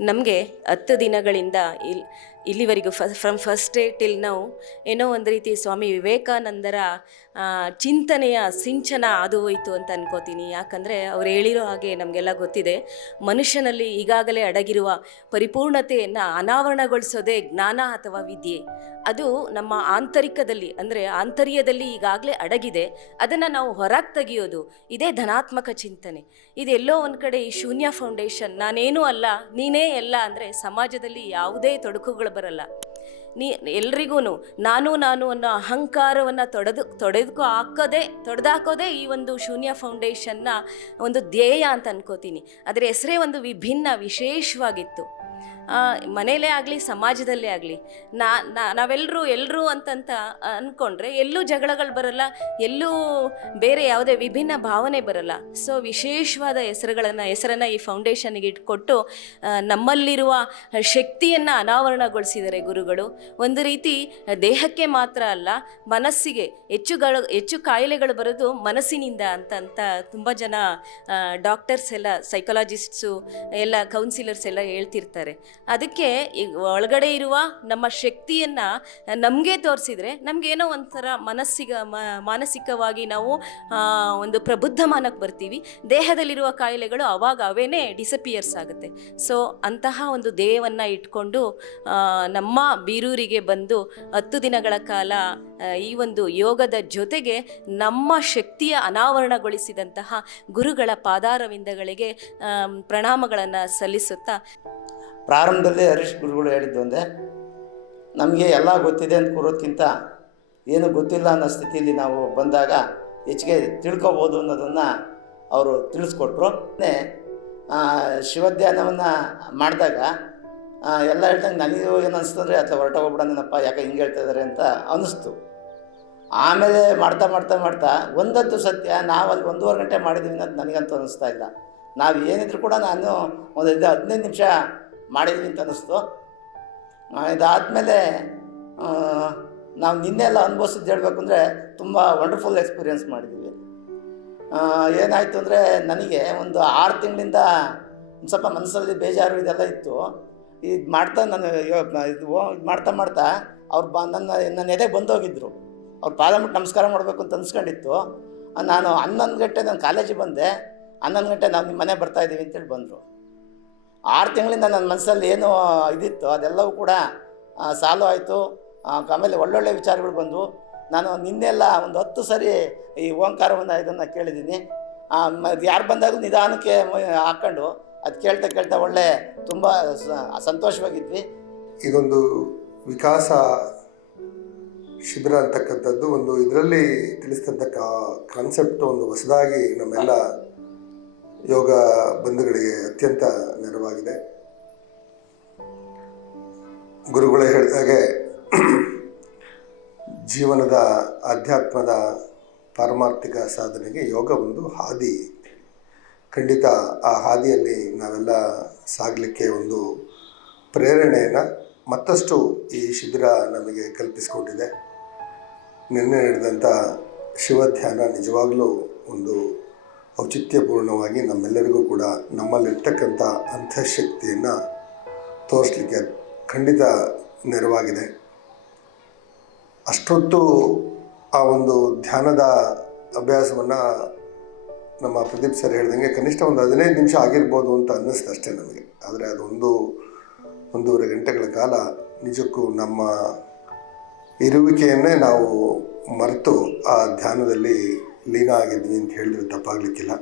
ನಮಗೆ 10 ದಿನಗಳಿಂದ ಇಲ್ಲಿವರೆಗೂ ಫ್ರಮ್ ಫಸ್ಟ್ ಡೇ ಟಿಲ್ ನಾವು ಏನೋ ಒಂದು ರೀತಿ ಸ್ವಾಮಿ ವಿವೇಕಾನಂದರ ಚಿಂತನೆಯ ಸಿಂಚನ ಅದು ಹೋಯಿತು ಅಂತ ಅನ್ಕೋತೀನಿ. ಯಾಕಂದರೆ ಅವ್ರು ಹೇಳಿರೋ ಹಾಗೆ ನಮಗೆಲ್ಲ ಗೊತ್ತಿದೆ, ಮನುಷ್ಯನಲ್ಲಿ ಈಗಾಗಲೇ ಅಡಗಿರುವ ಪರಿಪೂರ್ಣತೆಯನ್ನು ಅನಾವರಣಗೊಳಿಸೋದೇ ಜ್ಞಾನ ಅಥವಾ ವಿದ್ಯೆ. ಅದು ನಮ್ಮ ಆಂತರಿಕದಲ್ಲಿ ಅಂದರೆ ಆಂತರ್ಯದಲ್ಲಿ ಈಗಾಗಲೇ ಅಡಗಿದೆ. ಅದನ್ನು ನಾವು ಹೊರಗೆ ತೆಗೆಯೋದು ಇದೇ ಧನಾತ್ಮಕ ಚಿಂತನೆ. ಇದೆಲ್ಲೋ ಒಂದು ಕಡೆ ಈ ಶೂನ್ಯ ಫೌಂಡೇಶನ್, ನಾನೇನೂ ಅಲ್ಲ ನೀನೇ ಎಲ್ಲ ಅಂದರೆ ಸಮಾಜದಲ್ಲಿ ಯಾವುದೇ ತೊಡಕುಗಳು ಬರಲ್ಲ. ಎಲ್ರಿಗೂ ನಾನು ಅನ್ನೋ ಅಹಂಕಾರವನ್ನು ತೊಡೆದಾಕೋದೇ ಈ ಒಂದು ಶೂನ್ಯ ಫೌಂಡೇಶನ್ನ ಒಂದು ಧ್ಯೇಯ ಅಂತ ಅನ್ಕೋತೀನಿ. ಅದರ ಹೆಸರೇ ಒಂದು ವಿಭಿನ್ನ ವಿಶೇಷವಾಗಿತ್ತು. ಮನೆಯಲ್ಲೇ ಆಗಲಿ ಸಮಾಜದಲ್ಲೇ ಆಗಲಿ ನಾವೆಲ್ಲರೂ ಅಂತಂತ ಅಂದ್ಕೊಂಡ್ರೆ ಎಲ್ಲೂ ಜಗಳಗಳು ಬರಲ್ಲ, ಎಲ್ಲೂ ಬೇರೆ ಯಾವುದೇ ವಿಭಿನ್ನ ಭಾವನೆ ಬರಲ್ಲ. ಸೊ ವಿಶೇಷವಾದ ಹೆಸರನ್ನು ಈ ಫೌಂಡೇಶನ್ಗೆ ಇಟ್ಕೊಟ್ಟು ನಮ್ಮಲ್ಲಿರುವ ಶಕ್ತಿಯನ್ನು ಅನಾವರಣಗೊಳಿಸಿದ್ದಾರೆ ಗುರುಗಳು. ಒಂದು ರೀತಿ ದೇಹಕ್ಕೆ ಮಾತ್ರ ಅಲ್ಲ, ಮನಸ್ಸಿಗೆ ಹೆಚ್ಚು ಕಾಯಿಲೆಗಳು ಬರೋದು ಮನಸ್ಸಿನಿಂದ ಅಂತ ತುಂಬ ಜನ ಡಾಕ್ಟರ್ಸ್ ಎಲ್ಲ, ಸೈಕಾಲಜಿಸ್ಟ್ಸು ಎಲ್ಲ, ಕೌನ್ಸಿಲರ್ಸ್ ಎಲ್ಲ ಹೇಳ್ತಿರ್ತಾರೆ. ಅದಕ್ಕೆ ಈಗ ಒಳಗಡೆ ಇರುವ ನಮ್ಮ ಶಕ್ತಿಯನ್ನು ನಮಗೆ ತೋರಿಸಿದ್ರೆ ನಮಗೇನೋ ಒಂಥರ ಮಾನಸಿಕವಾಗಿ ನಾವು ಒಂದು ಪ್ರಬುದ್ಧಮಾನಕ್ಕೆ ಬರ್ತೀವಿ. ದೇಹದಲ್ಲಿರುವ ಕಾಯಿಲೆಗಳು ಅವಾಗ ಅವೇನೇ ಡಿಸಪಿಯರ್ಸ್ ಆಗುತ್ತೆ. ಸೊ ಅಂತಹ ಒಂದು ಧ್ಯೇಯವನ್ನು ಇಟ್ಕೊಂಡು ನಮ್ಮ ಬೀರೂರಿಗೆ ಬಂದು 10 ದಿನಗಳ ಕಾಲ ಈ ಒಂದು ಯೋಗದ ಜೊತೆಗೆ ನಮ್ಮ ಶಕ್ತಿಯ ಅನಾವರಣಗೊಳಿಸಿದಂತಹ ಗುರುಗಳ ಪಾದಾರವಿಂದಗಳಿಗೆ ಪ್ರಣಾಮಗಳನ್ನು ಸಲ್ಲಿಸುತ್ತಾ, ಪ್ರಾರಂಭದಲ್ಲಿ ಹರೀಶ್ ಗುರುಗಳು ಹೇಳಿದ್ದು ಅಂದರೆ, ನಮಗೆ ಎಲ್ಲ ಗೊತ್ತಿದೆ ಅಂತ ಕೂರೋದಕ್ಕಿಂತ ಏನು ಗೊತ್ತಿಲ್ಲ ಅನ್ನೋ ಸ್ಥಿತಿಯಲ್ಲಿ ನಾವು ಬಂದಾಗ ಹೆಚ್ಚಿಗೆ ತಿಳ್ಕೊಬೋದು ಅನ್ನೋದನ್ನು ಅವರು ತಿಳಿಸ್ಕೊಟ್ರು. ಶಿವಧ್ಯಾನವನ್ನು ಮಾಡಿದಾಗ ಎಲ್ಲ ಹೇಳ್ದಂಗೆ ನನಗೂ ಏನು ಅನಿಸ್ತಂದರೆ ಅಥವಾ ಹೊರಟೋಗ್ಬಿಡೋಣಪ್ಪ, ಯಾಕೆ ಹಿಂಗೆ ಹೇಳ್ತಾ ಇದ್ದಾರೆ ಅಂತ ಅನ್ನಿಸ್ತು. ಆಮೇಲೆ ಮಾಡ್ತಾ ಒಂದಂತೂ ಸತ್ಯ, ನಾವು ಅಲ್ಲಿ 1.5 ಗಂಟೆ ಮಾಡಿದ್ದೀವಿ ಅಂತ ನನಗಂತೂ ಅನ್ನಿಸ್ತಾ ಇಲ್ಲ. ನಾವು ಏನಿದ್ರು ಕೂಡ ನಾನು ಒಂದು 15 ನಿಮಿಷ ಮಾಡಿದ್ವಿ ಅಂತ ಅನ್ನಿಸ್ತು. ಇದಾದಮೇಲೆ ನಾವು ನಿನ್ನೆಲ್ಲ ಅನುಭವಿಸಿದ್ದು ಹೇಳಬೇಕು ಅಂದರೆ ತುಂಬ ವಂಡರ್ಫುಲ್ ಎಕ್ಸ್ಪೀರಿಯೆನ್ಸ್ ಮಾಡಿದ್ದೀವಿ. ಏನಾಯಿತು ಅಂದರೆ, ನನಗೆ ಒಂದು 6 ತಿಂಗಳಿಂದ ಒಂದು ಸ್ವಲ್ಪ ಮನಸ್ಸಲ್ಲಿ ಬೇಜಾರು ಇದೆಲ್ಲ ಇತ್ತು. ಇದು ಮಾಡ್ತಾ ಮಾಡ್ತಾ ಅವ್ರು ನನ್ನ ಎದೆ ಬಂದೋಗಿದ್ದರು. ಅವ್ರು ಪಾದ ಮುಟ್ಟು ನಮಸ್ಕಾರ ಮಾಡಬೇಕು ಅಂತ ಅನ್ಸ್ಕೊಂಡಿತ್ತು. ನಾನು 11 ಗಂಟೆ ನಾನು ಕಾಲೇಜಿಗೆ ಬಂದೆ. 11 ಗಂಟೆ ನಾವು ನಿಮ್ಮ ಮನೆ ಬರ್ತಾಯಿದ್ದೀವಿ ಅಂತೇಳಿ ಬಂದರು. 6 ತಿಂಗಳಿಂದ ನನ್ನ ಮನಸ್ಸಲ್ಲಿ ಏನು ಇದಿತ್ತು ಅದೆಲ್ಲವೂ ಕೂಡ ಸಾಲು ಆಯಿತು. ಆಮೇಲೆ ಒಳ್ಳೊಳ್ಳೆ ವಿಚಾರಗಳು ಬಂದವು. ನಾನು ನಿನ್ನೆಲ್ಲ ಒಂದು 10 ಸರಿ ಈ ಓಂಕಾರವನ್ನು ಇದನ್ನು ಕೇಳಿದ್ದೀನಿ. ಯಾರು ಬಂದಾಗಲೂ ನಿಧಾನಕ್ಕೆ ಹಾಕ್ಕೊಂಡು ಅದು ಕೇಳ್ತಾ ಒಳ್ಳೆ ತುಂಬ ಸಂತೋಷವಾಗಿದ್ವಿ. ಇದೊಂದು ವಿಕಾಸ ಶಿಬಿರ ಅಂತಕ್ಕಂಥದ್ದು ಒಂದು ಇದರಲ್ಲಿ ತಿಳಿಸ್ತಂಥ ಕಾನ್ಸೆಪ್ಟ್ ಒಂದು ಹೊಸದಾಗಿ ನಮ್ಮೆಲ್ಲ ಯೋಗ ಬಂಧುಗಳಿಗೆ ಅತ್ಯಂತ ನೆರವಾಗಿದೆ. ಗುರುಗಳೇ ಹೇಳಿದಾಗೆ ಜೀವನದ ಆಧ್ಯಾತ್ಮದ ಪಾರಮಾರ್ಥಿಕ ಸಾಧನೆಗೆ ಯೋಗ ಒಂದು ಹಾದಿ. ಖಂಡಿತ ಆ ಹಾದಿಯಲ್ಲಿ ನಾವೆಲ್ಲ ಸಾಗಲಿಕ್ಕೆ ಒಂದು ಪ್ರೇರಣೆಯನ್ನು ಮತ್ತಷ್ಟು ಈ ಶಿಬಿರ ನಮಗೆ ಕಲ್ಪಿಸಿಕೊಟ್ಟಿದೆ. ನಿನ್ನೆ ನಡೆದಂಥ ಶಿವಧ್ಯಾನ ನಿಜವಾಗಲೂ ಒಂದು ಔಚಿತ್ಯಪೂರ್ಣವಾಗಿ ನಮ್ಮೆಲ್ಲರಿಗೂ ಕೂಡ ನಮ್ಮಲ್ಲಿರ್ತಕ್ಕಂಥ ಅಂತಃಶಕ್ತಿಯನ್ನು ತೋರಿಸಲಿಕ್ಕೆ ಖಂಡಿತ ನೆರವಾಗಿದೆ. ಅಷ್ಟೊತ್ತು ಆ ಒಂದು ಧ್ಯಾನದ ಅಭ್ಯಾಸವನ್ನು ನಮ್ಮ ಪ್ರದೀಪ್ ಸರ್ ಹೇಳ್ದಂಗೆ ಕನಿಷ್ಠ ಒಂದು 15 ನಿಮಿಷ ಆಗಿರ್ಬೋದು ಅಂತ ಅನ್ನಿಸ್ತು ಅಷ್ಟೇ ನಮಗೆ. ಆದರೆ ಅದು 1.5 ಗಂಟೆಗಳ ಕಾಲ ನಿಜಕ್ಕೂ ನಮ್ಮ ಇರುವಿಕೆಯನ್ನೇ ನಾವು ಮರೆತು ಆ ಧ್ಯಾನದಲ್ಲಿ ಲೀನ ಆಗಿದ್ವಿ ಅಂತ ಹೇಳಿದ್ರೆ ತಪ್ಪಾಗಲಿಕ್ಕಿಲ್ಲ.